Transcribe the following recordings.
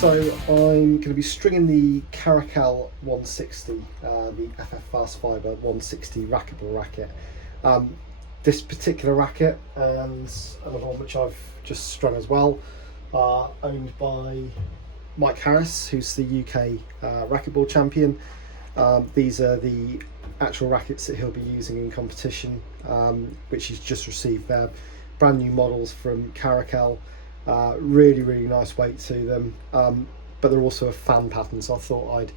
So I'm going to be stringing the Karakal 160, the FF Fast Fiber 160 Racketball racket. This particular racket and another one which I've just strung as well are owned by Mike Harris, who's the UK racquetball champion. These are the actual rackets that he'll be using in competition, which he's just received. They're brand new models from Karakal. Really nice weight to them, but they're also a fan pattern, so I thought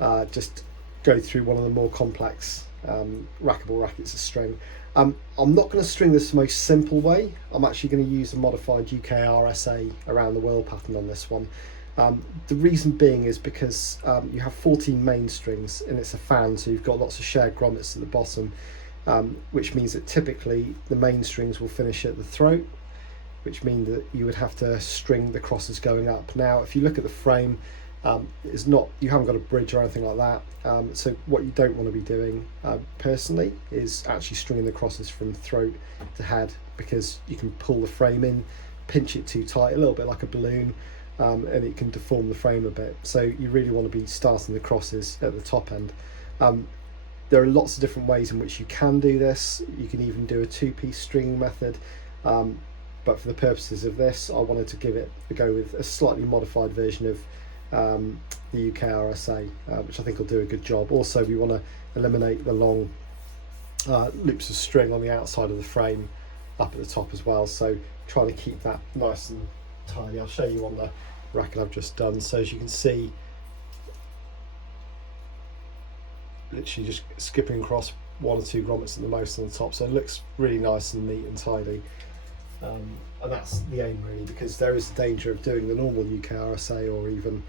I'd just go through one of the more complex racquetball rackets to string. I'm not going to string this the most simple way. I'm actually going to use a modified UKRSA around the world pattern on this one. The reason being is because you have 14 main strings and it's a fan, so you've got lots of shared grommets at the bottom, which means that typically the main strings will finish at the throat, which means that you would have to string the crosses going up. Now, if you look at the frame, you haven't got a bridge or anything like that. So what you don't want to be doing, personally, is actually stringing the crosses from throat to head, because you can pull the frame in, pinch it too tight, a little bit like a balloon, and it can deform the frame a bit. So you really want to be starting the crosses at the top end. There are lots of different ways in which you can do this. You can even do a two-piece stringing method. But for the purposes of this, I wanted to give it a go with a slightly modified version of the UKRSA, which I think will do a good job. Also, we want to eliminate the long loops of string on the outside of the frame up at the top as well. So try to keep that nice and tidy. I'll show you on the racket I've just done. So as you can see, literally just skipping across one or two grommets at the most on the top. So it looks really nice and neat and tidy. And that's the aim really, because there is the danger of doing the normal UKRSA or even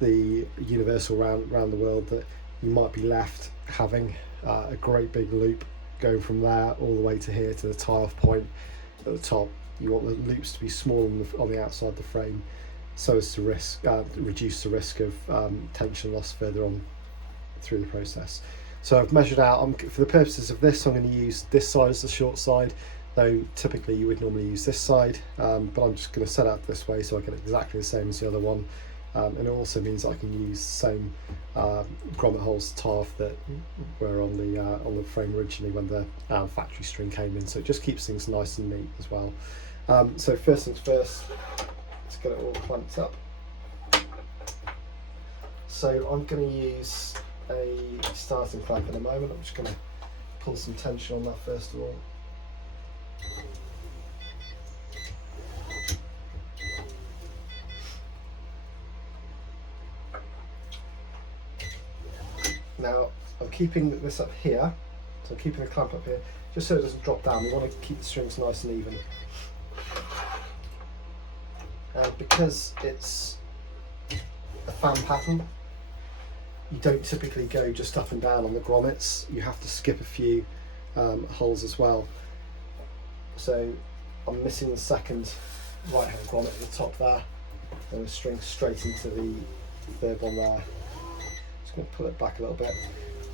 the universal round the world, that you might be left having a great big loop going from there all the way to here to the tie-off point at the top. You want the loops to be small on the outside of the frame, so as to reduce the risk of tension loss further on through the process. So I've measured out, for the purposes of this, I'm going to use this side as the short side, though typically you would normally use this side, but I'm just going to set out this way so I get exactly the same as the other one. And it also means I can use the same grommet holes to tie off that were on the frame originally when the factory string came in, so it just keeps things nice and neat as well. So first things first, let's get it all clamped up. So I'm going to use a starting clamp in a moment. I'm just going to pull some tension on that first of all. Now I'm keeping this up here, so I'm keeping the clamp up here just so it doesn't drop down. We want to keep the strings nice and even. And because it's a fan pattern, you don't typically go just up and down on the grommets. You have to skip a few holes as well. So I'm missing the second right hand grommet at the top there. I'm going to string straight into the third one there. Just going to pull it back a little bit.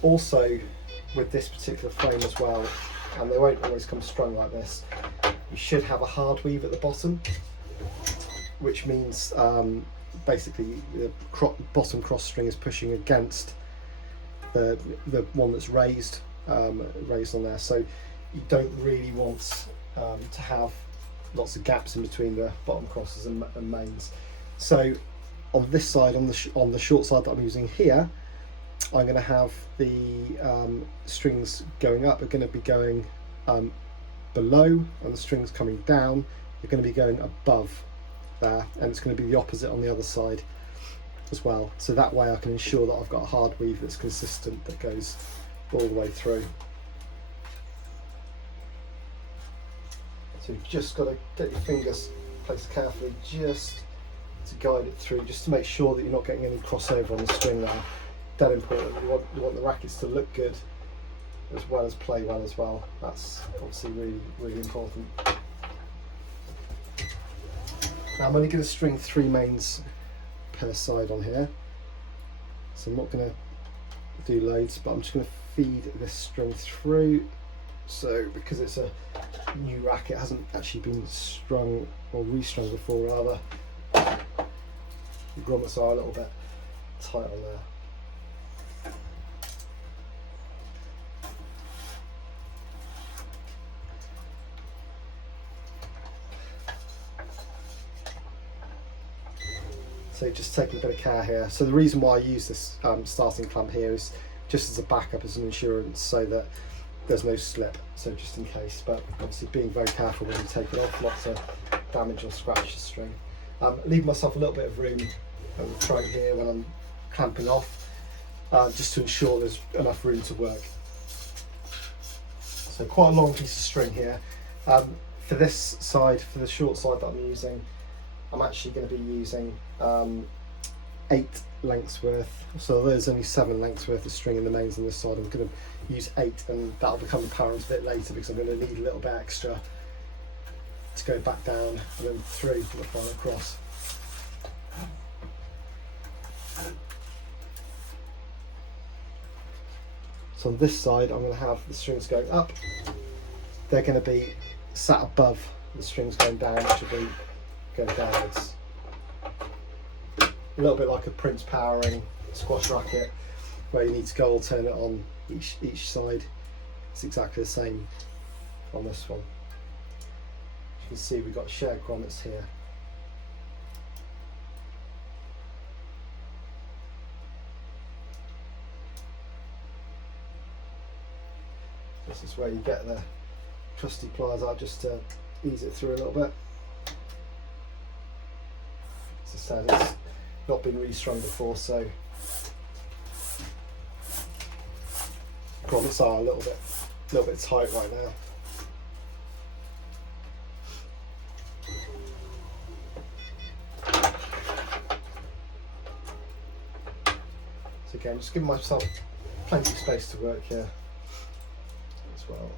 Also, with this particular frame as well, and they won't always come strung like this, you should have a hard weave at the bottom, which means basically the bottom cross string is pushing against the one that's raised on there. So you don't really want to have lots of gaps in between the bottom crosses and mains. So on this side, on the short side that I'm using here, I'm going to have the strings going up are going to be going below, and the strings coming down are going to be going above there, and it's going to be the opposite on the other side as well. So that way I can ensure that I've got a hard weave that's consistent, that goes all the way through. So you've just got to get your fingers placed carefully just to guide it through, just to make sure that you're not getting any crossover on the string there. That important. You want the rackets to look good as well as play well as well. That's obviously really important. Now I'm only going to string 3 mains per side on here, so I'm not going to do loads, but I'm just going to feed this string through. So because it's a new racket, it hasn't actually been strung or restrung before rather, The grommets are a little bit tight on there. So just taking a bit of care here. So the reason why I use this starting clamp here is just as a backup, as an insurance, so that there's no slip, so just in case. But obviously being very careful when you take it off, lots of damage or scratch the string. Leave myself a little bit of room at the throat here when I'm clamping off, just to ensure there's enough room to work. So quite a long piece of string here. For this side, for the short side that I'm using, I'm actually going to be using 8 lengths worth. So there's only 7 lengths worth of string in the mains on this side. I'm going to use 8, and that'll become apparent a bit later because I'm going to need a little bit extra to go back down and then through for the final cross. So on this side I'm going to have the strings going up. They're going to be sat above the strings going down, which will be going downwards. A little bit like a Prince powering squash racket, where you need to go alternate on each side. It's exactly the same on this one. You can see we've got shared grommets here. This is where you get the trusty pliers out just to ease it through a little bit. As I said, it's not been restrung before, so grommets are a little bit tight right now. So again, just giving myself plenty of space to work here as well.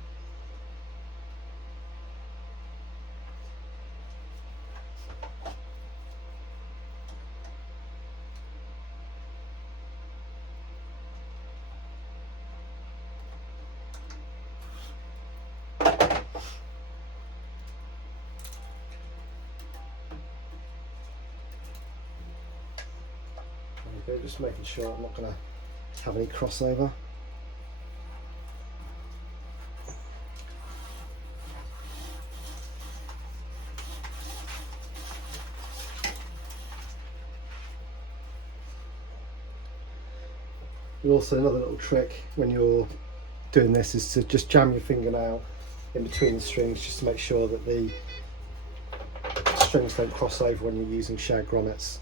Just making sure I'm not going to have any crossover. And also another little trick when you're doing this is to just jam your fingernail in between the strings, just to make sure that the strings don't cross over when you're using shared grommets.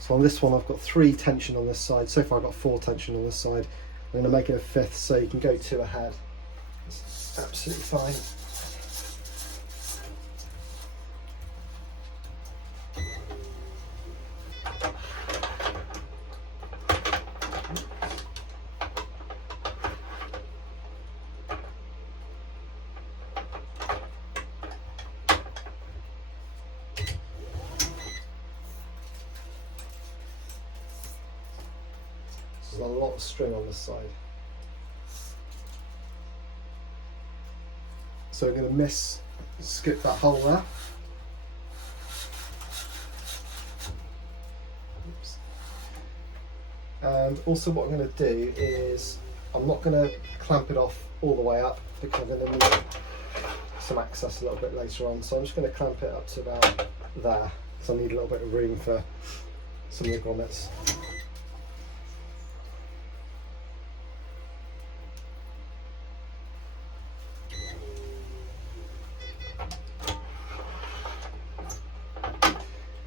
So on this one I've got 3 tension on this side. So far I've got 4 tension on this side. I'm going to make it a 5th, so you can go 2 ahead. It's absolutely fine. There's a lot of string on this side. So we're going to skip that hole there. Oops. And also what I'm going to do is, I'm not going to clamp it off all the way up because I'm going to need some access a little bit later on. So I'm just going to clamp it up to about there, because I need a little bit of room for some of the grommets.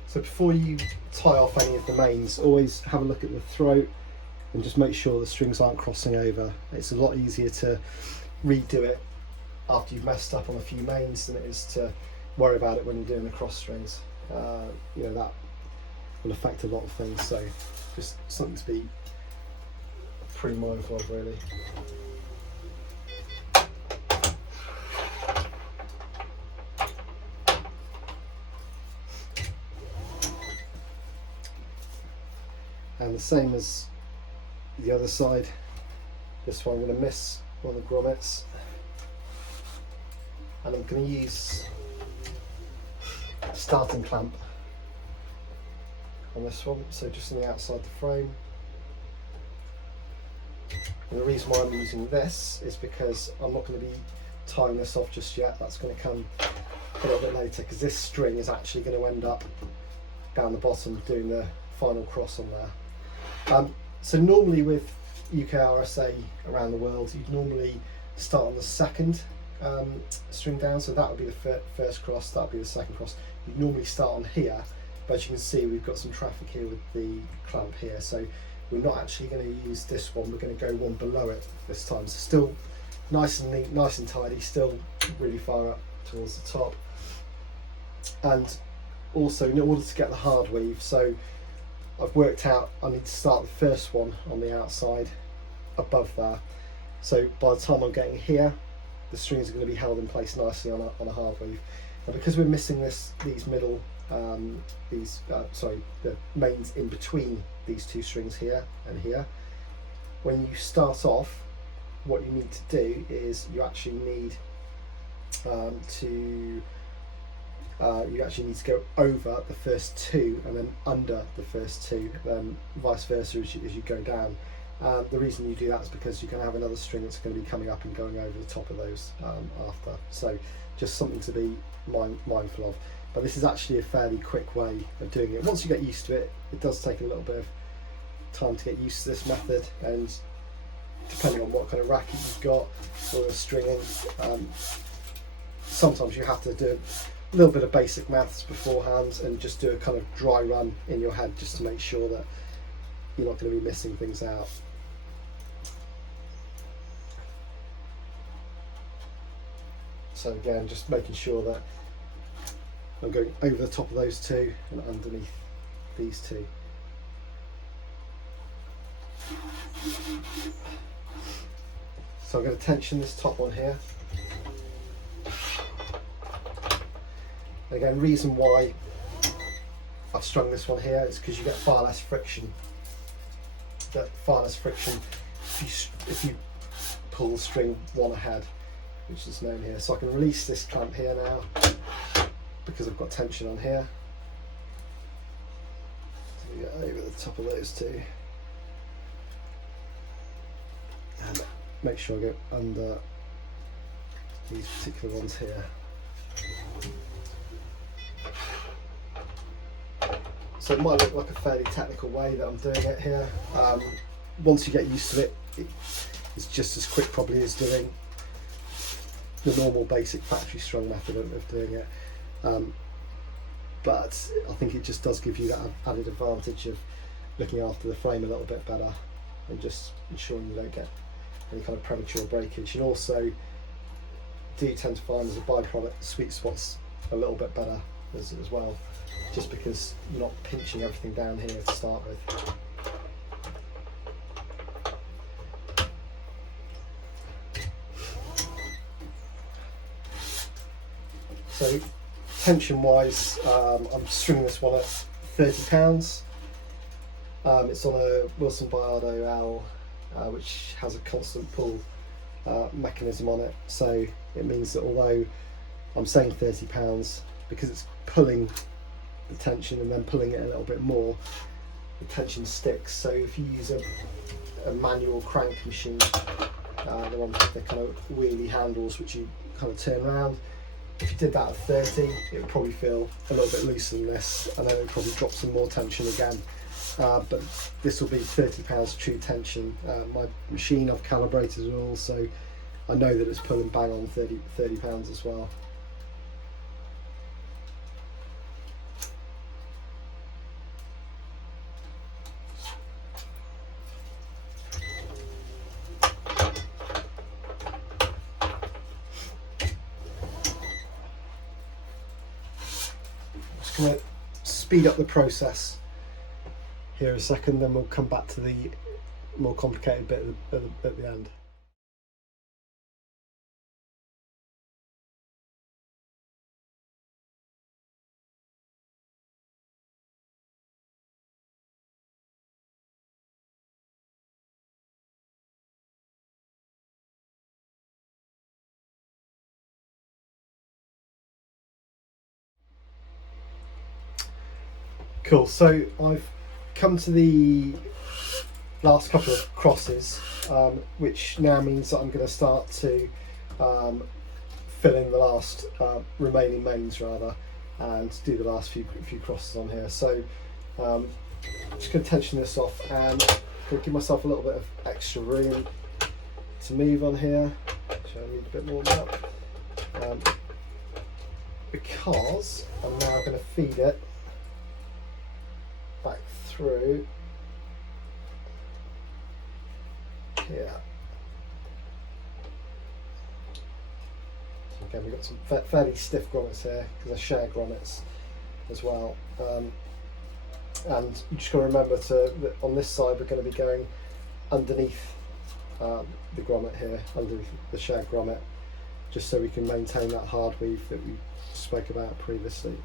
So before you tie off any of the mains, always have a look at the throat and just make sure the strings aren't crossing over. It's a lot easier to redo it after you've messed up on a few mains than it is to worry about it when you're doing the cross strings. You know, that will affect a lot of things, so just something to be pretty mindful of, really. And the same as the other side, this one I'm going to miss one of the grommets. and I'm going to use a starting clamp on this one, so just on the outside the frame. And the reason why I'm using this is because I'm not going to be tying this off just yet. That's going to come a little bit later, because this string is actually going to end up down the bottom doing the final cross on there. So normally with UKRSA around the world, you'd normally start on the second string down, so that would be the first cross, that would be the second cross. You'd normally start on here, but as you can see we've got some traffic here with the clamp here, so we're not actually going to use this one, we're going to go one below it this time. So still nice and neat, nice and tidy, still really far up towards the top. And also in order to get the hard weave, so I've worked out I need to start the first one on the outside above there. So by the time I'm getting here, the strings are going to be held in place nicely on a hard weave. And because we're missing these middle, the mains in between these two strings here and here, when you start off, what you need to do is you actually need to go over the first two and then under the first two, then vice versa as you go down. The reason you do that is because you can have another string that's going to be coming up and going over the top of those after. So just something to be mindful of. But this is actually a fairly quick way of doing it. Once you get used to it, it does take a little bit of time to get used to this method, and depending on what kind of racket you've got or the stringing, sometimes you have to do a little bit of basic maths beforehand and just do a kind of dry run in your head just to make sure that you're not going to be missing things out. So again, just making sure that I'm going over the top of those two and underneath these two. So I'm going to tension this top one here. And again, reason why I've strung this one here is because you get far less friction. If you pull the string one ahead, which is known here. So I can release this clamp here now because I've got tension on here. So we get over the top of those two. And make sure I go under these particular ones here. So it might look like a fairly technical way that I'm doing it here. Once you get used to it, it's just as quick probably as doing the normal basic factory strung method of doing it. But I think it just does give you that added advantage of looking after the frame a little bit better and just ensuring you don't get any kind of premature breakage. And also do tend to find as a byproduct the sweet spot's a little bit better as well, just because you're not pinching everything down here to start with. So tension wise, I'm stringing this one at £30. It's on a Wilson Biardo L, which has a constant pull mechanism on it. So it means that although I'm saying £30, because it's pulling the tension and then pulling it a little bit more, the tension sticks. So if you use a manual crank machine, the one with the kind of wheelie handles which you kind of turn around, if you did that at 30, it would probably feel a little bit looser than this, and then it would probably drop some more tension again. But this will be £30 true tension. My machine I've calibrated it all, so I know that it's pulling bang on £30 as well. Just going to speed up the process here a second, then we'll come back to the more complicated bit at the end. Cool, so I've come to the last couple of crosses, which now means that I'm going to start to fill in the last remaining mains rather, and do the last few crosses on here. So I'm just going to tension this off and going to give myself a little bit of extra room to move on here. Actually, I need a bit more than that, because I'm now going to feed it back through here. So again, we've got some fairly stiff grommets here because they're share grommets as well. And you just got to remember that on this side we're going to be going underneath the grommet here, underneath the share grommet, just so we can maintain that hard weave that we spoke about previously.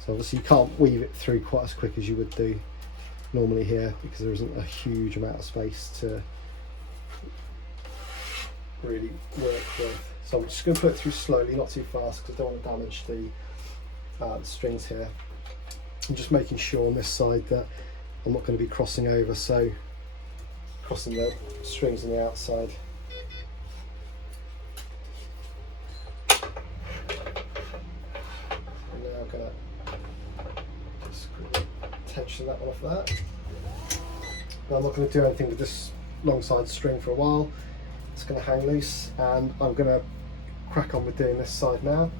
So obviously you can't weave it through quite as quick as you would do normally here, because there isn't a huge amount of space to really work with. So I'm just going to put it through slowly, not too fast, because I don't want to damage the strings here. I'm just making sure on this side that I'm not going to be crossing over, so crossing the strings on the outside. And now I'm going to just tension that one off that. Now I'm not going to do anything with this long side string for a while. It's going to hang loose, and I'm going to crack on with doing this side now.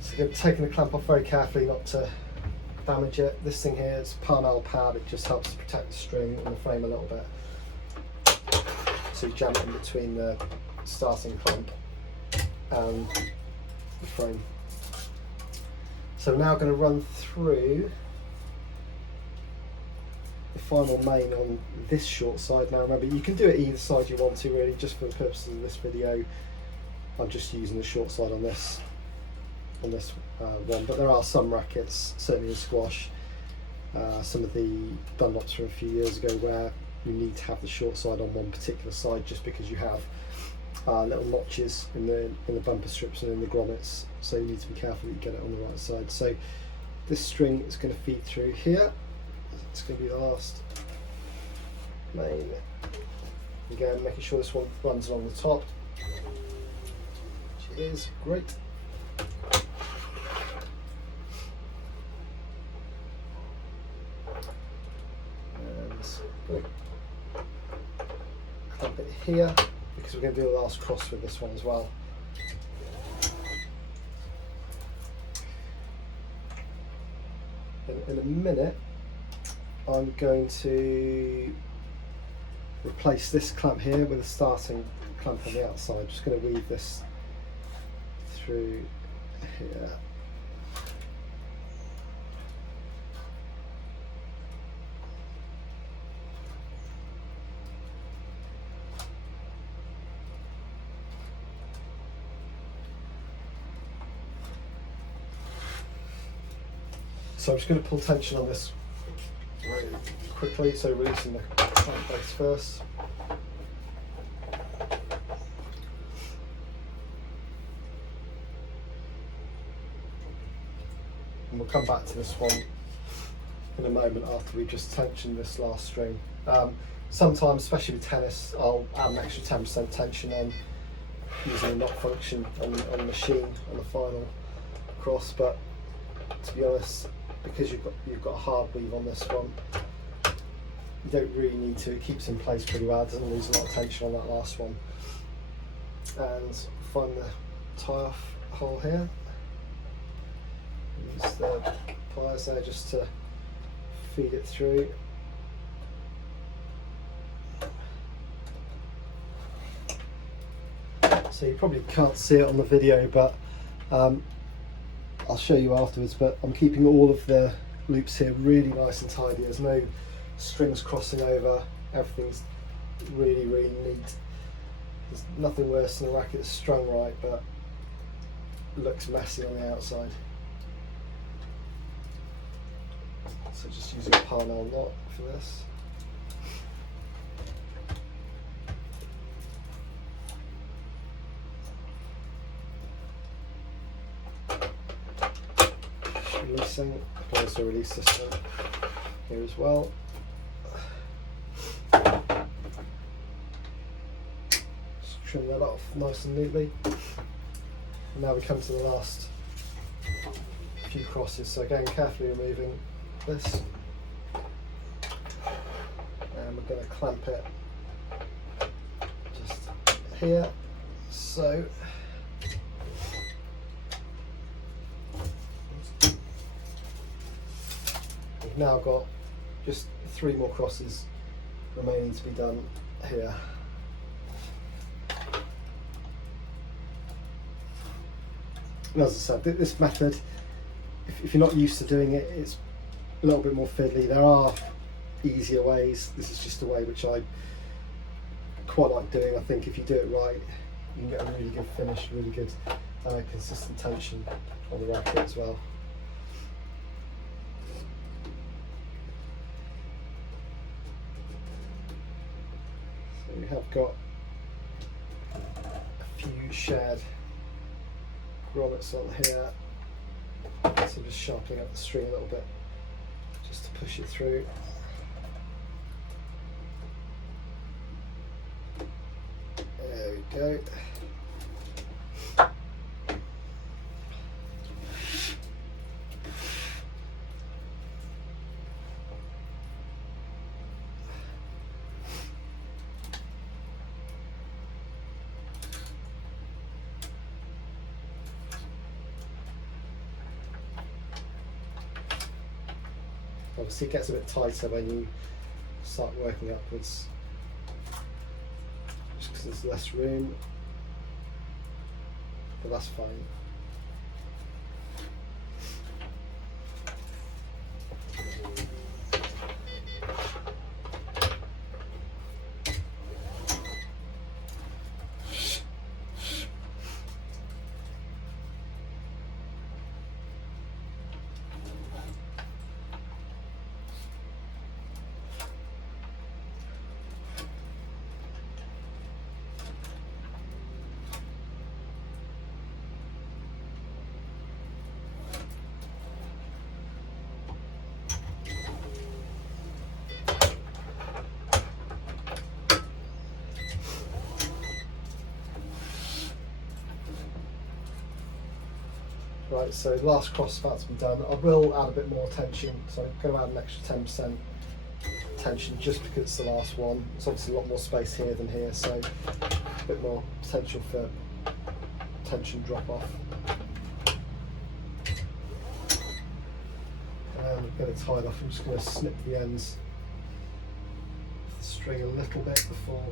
So taking the clamp off very carefully not to damage it. This thing here is Parnell pad, it just helps to protect the string and the frame a little bit. So you jam it in between the starting clamp and the frame. So we're now going to run through the final main on this short side. Now remember, you can do it either side you want to really, just for the purposes of this video I'm just using the short side on this one, but there are some rackets, certainly in squash, some of the Dunlops from a few years ago, where you need to have the short side on one particular side just because you have little notches in the bumper strips and in the grommets, so you need to be careful that you get it on the right side. So this string is going to feed through here. It's going to be the last main. Again, making sure this one runs along the top, which is great. And clamp it here, because we're going to do the last cross with this one as well. In a minute I'm going to replace this clamp here with a starting clamp on the outside. Just going to weave this through here. So I'm just going to pull tension on this really quickly, so releasing the clamp base first. And we'll come back to this one in a moment after we've just tensioned this last string. Sometimes, especially with tennis, I'll add an extra 10% tension on using a knot function on the machine on the final cross, but to be honest, because you've got a hard weave on this one, you don't really need to. It keeps in place pretty well, it doesn't lose a lot of tension on that last one. And find the tie off hole here. Use the pliers there just to feed it through. So you probably can't see it on the video, but I'll show you afterwards, but I'm keeping all of the loops here really nice and tidy. There's no strings crossing over, everything's really neat. There's nothing worse than a racket that's strung right but looks messy on the outside. So just using a Parnell knot for this. releasing. I can also release this one here as well. Just trim that off nice and neatly. And now we come to the last few crosses. So again, carefully removing this, and we're going to clamp it just here. So we've now got just 3 more crosses remaining to be done here. And as I said, this method, if you're not used to doing it, it's a little bit more fiddly. There are easier ways. This is just a way which I quite like doing. I think if you do it right, you can get a really good finish, really good consistent tension on the racket as well. So we have got a few shared grommets on here, so just sharpening up the string a little bit just to push it through. There we go. Obviously it gets a bit tighter when you start working upwards, just because there's less room, but that's fine. Right, so the last cross is about to be done. I will add a bit more tension, so I'm going to add an extra 10% tension just because it's the last one. There's obviously a lot more space here than here, so a bit more potential for tension drop off. And I'm going to tie it off. I'm just going to snip the ends of the string a little bit before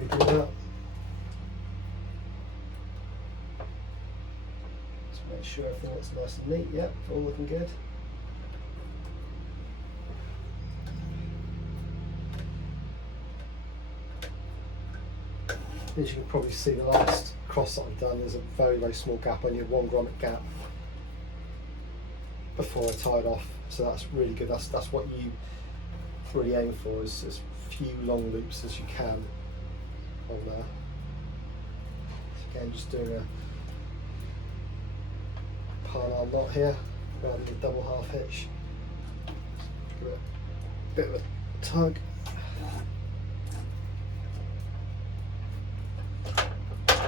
we do that. Make sure everything looks nice and neat. Yep, all looking good. As you can probably see, the last cross that I've done is a very, very small gap, only a 1 grommet gap before I tied off. So that's really good. That's what you really aim for, is as few long loops as you can on there. So again, just doing a parallel knot here, rather than a double half hitch. Give it a bit of a tug.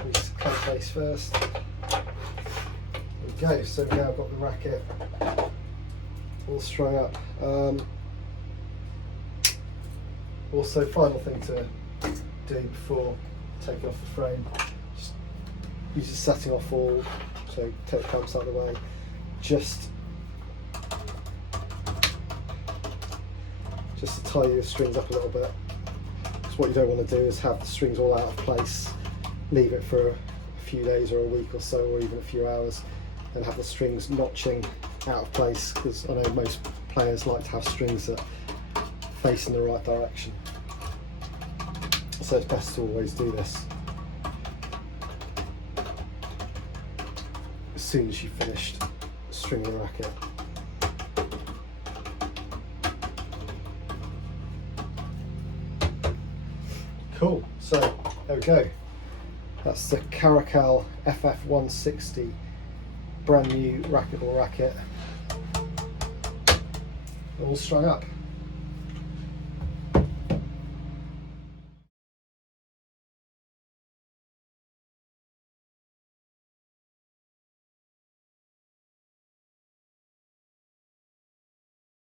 Release the clamp base first. There we go, so now I've got the racket all strung up. Also, final thing to do before taking off the frame, just use the setting off all. So take the clamps out of the way, just to tie your strings up a little bit. Because what you don't want to do is have the strings all out of place, leave it for a few days or a week or so, or even a few hours, and have the strings notching out of place, because I know most players like to have strings that face in the right direction. So it's best to always do this as soon as you've finished stringing the racket. Cool, so there we go. That's the Karakal FF160 brand new Racketball racket. all strung up.